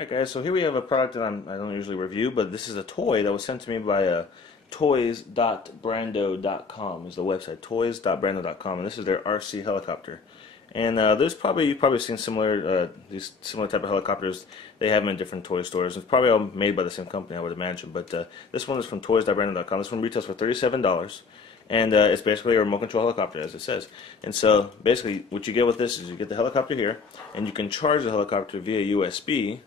Alright guys, so here we have a product that I don't usually review, but this is a toy that was sent to me by toys.brando.com is the website, toys.brando.com, and this is their RC helicopter. And you've probably seen similar these similar type of helicopters. They have them in different toy stores. It's probably all made by the same company, I would imagine. But this one is from toys.brando.com. This one retails for $37, and it's basically a remote control helicopter, as it says. And so basically, what you get with this is you get the helicopter here, and you can charge the helicopter via USB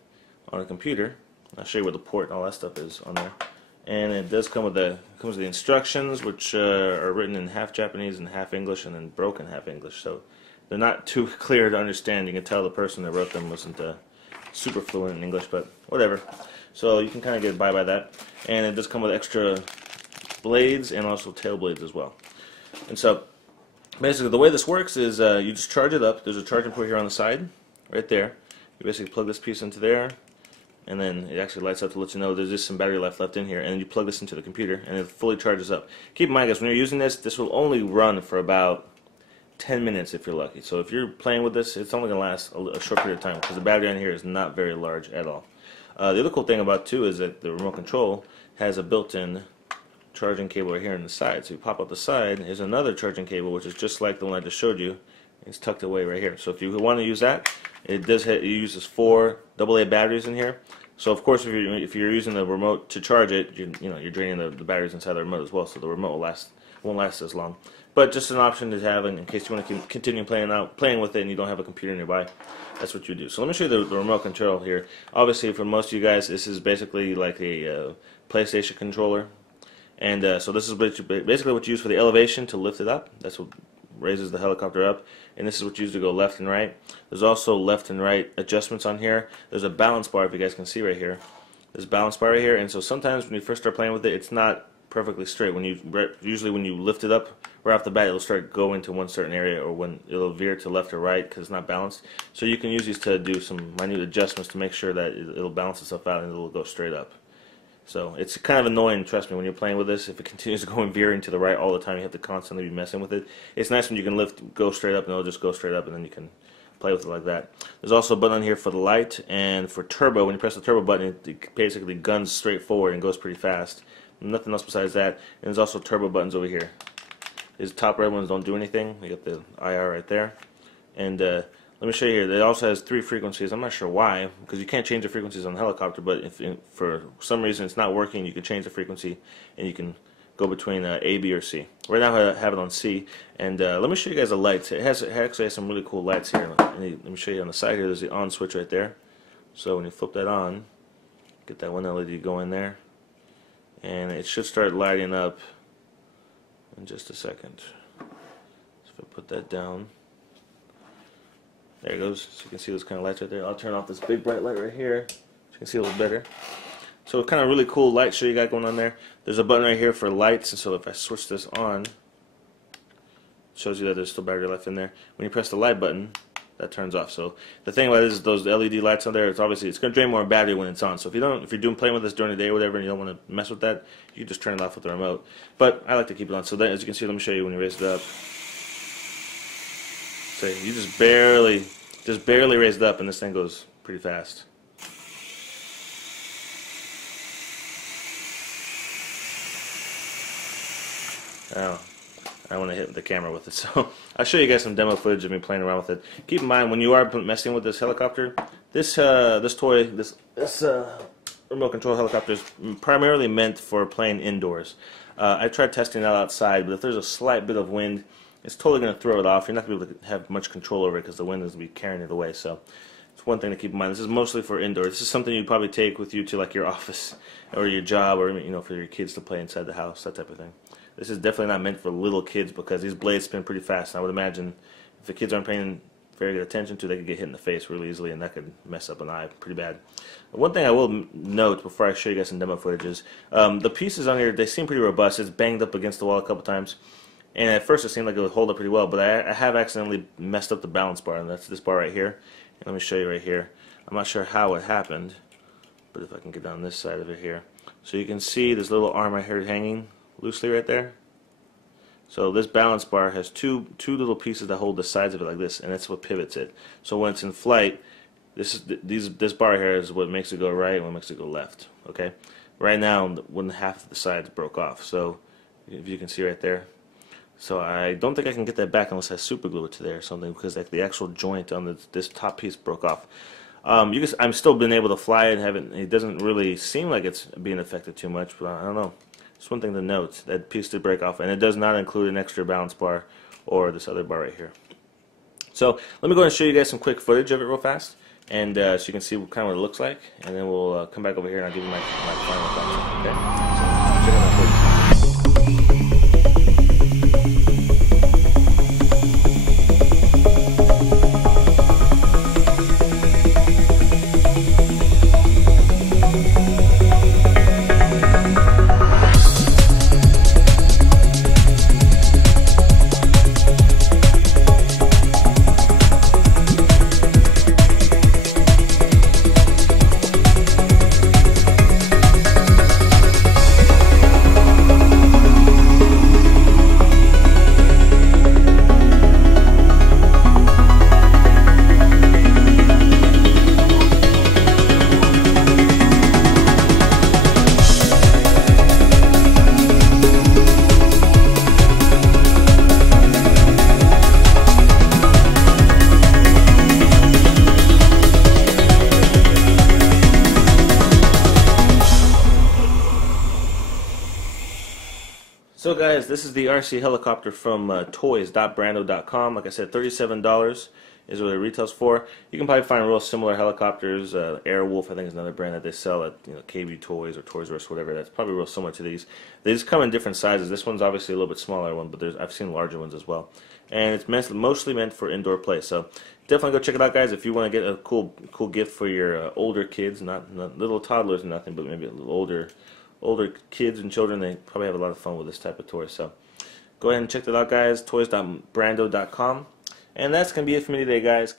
on a computer. I'll show you where the port and all that stuff is on there. And it does come with the instructions, which are written in half Japanese and half English, and then broken half English. So they're not too clear to understand. You can tell the person that wrote them wasn't super fluent in English, but whatever. So you can kind of get by that. And it does come with extra blades and also tail blades as well. And so basically the way this works is you just charge it up. There's a charging port here on the side, right there. You basically plug this piece into there, and then it actually lights up to let you know there's just some battery life left in here, and then you plug this into the computer and it fully charges up. Keep in mind guys, when you're using this will only run for about 10 minutes if you're lucky. So if you're playing with this, it's only going to last a short period of time because the battery on here is not very large at all. The other cool thing about it too is that the remote control has a built-in charging cable right here on the side. So you pop up the side, there's another charging cable which is just like the one I just showed you. It's tucked away right here. So if you want to use that, it uses 4 AA batteries in here. So of course, if you're using the remote to charge it, you're draining the batteries inside the remote as well. So the remote won't last as long. But just an option to have in case you want to continue playing with it and you don't have a computer nearby. That's what you do. So let me show you the remote control here. Obviously, for most of you guys, this is basically like a PlayStation controller. And so this is basically what you use for the elevation to lift it up. That's what raises the helicopter up, and this is what you use to go left and right. There's also left and right adjustments on here. There's a balance bar, if you guys can see right here. There's a balance bar right here, and so sometimes when you first start playing with it, it's not perfectly straight. Usually when you lift it up right off the bat, it'll start going to one certain area, or when it'll veer to left or right because it's not balanced. So you can use these to do some minute adjustments to make sure that it'll balance itself out and it'll go straight up. So it's kind of annoying, trust me, when you're playing with this. If it continues to go and veering to the right all the time, you have to constantly be messing with it. It's nice when you can go straight up, and it'll just go straight up, and then you can play with it like that. There's also a button on here for the light, and for turbo. When you press the turbo button, it basically guns straight forward and goes pretty fast. Nothing else besides that. And there's also turbo buttons over here. These top red ones don't do anything. You got the IR right there. And let me show you here. It also has 3 frequencies. I'm not sure why, because you can't change the frequencies on the helicopter, but if for some reason it's not working, you can change the frequency, and you can go between A, B, or C. Right now I have it on C, and let me show you guys the lights. It actually has some really cool lights here. Let me show you on the side here. There's the on switch right there. So when you flip that on, get that one LED going there, and it should start lighting up in just a second. So if I put that down, there it goes. So you can see those kind of lights right there. I'll turn off this big bright light right here so you can see a little better. So kind of really cool light show you got going on there. There's a button right here for lights, and so if I switch this on, it shows you that there's still battery left in there. When you press the light button, that turns off. So the thing about it is those LED lights on there, it's going to drain more battery when it's on. So if you're playing with this during the day or whatever, and you don't want to mess with that, you can just turn it off with the remote. But I like to keep it on. So then, as you can see, let me show you when you raise it up. So you just barely raise it up, and this thing goes pretty fast. Oh, I want to hit the camera with it, so I'll show you guys some demo footage of me playing around with it. Keep in mind, when you are messing with this helicopter, this remote control helicopter is primarily meant for playing indoors. I tried testing it out outside, but if there's a slight bit of wind, it's totally going to throw it off. You're not going to be able to have much control over it because the wind is going to be carrying it away. So it's one thing to keep in mind. This is mostly for indoors. This is something you'd probably take with you to like your office or your job, or for your kids to play inside the house, that type of thing. This is definitely not meant for little kids because these blades spin pretty fast. And I would imagine if the kids aren't paying very good attention to, they could get hit in the face really easily, and that could mess up an eye pretty bad. One thing I will note before I show you guys some demo footage is the pieces on here, they seem pretty robust. It's banged up against the wall a couple times. And at first it seemed like it would hold up pretty well, but I have accidentally messed up the balance bar, and that's this bar right here. And let me show you right here. I'm not sure how it happened, but if I can get down this side of it here. So you can see this little arm right here hanging loosely right there. So this balance bar has two little pieces that hold the sides of it like this, and that's what pivots it. So when it's in flight, This bar here is what makes it go right and what makes it go left. Okay, right now when half of the sides broke off, so if you can see right there. So I don't think I can get that back unless I super glue it to there or something, because like the actual joint on this top piece broke off. I'm still been able to fly it, it doesn't really seem like it's being affected too much, but I don't know. Just one thing to note, that piece did break off, and it does not include an extra balance bar or this other bar right here. So let me go ahead and show you guys some quick footage of it real fast, and so you can see kind of what it looks like, and then we'll come back over here and I'll give you my final thoughts. Okay? So check out my footage. So guys, this is the RC helicopter from toys.brando.com. Like I said, $37 is what it retails for. You can probably find real similar helicopters. Airwolf, I think, is another brand that they sell at KB Toys or Toys R Us, whatever. That's probably real similar to these. They just come in different sizes. This one's obviously a little bit smaller one, but I've seen larger ones as well. And it's mostly meant for indoor play. So definitely go check it out, guys. If you want to get a cool gift for your older kids, not little toddlers or nothing, but maybe a little older kids and children, they probably have a lot of fun with this type of toy. So go ahead and check that out, guys. Toys.brando.com. And that's going to be it for me today, guys.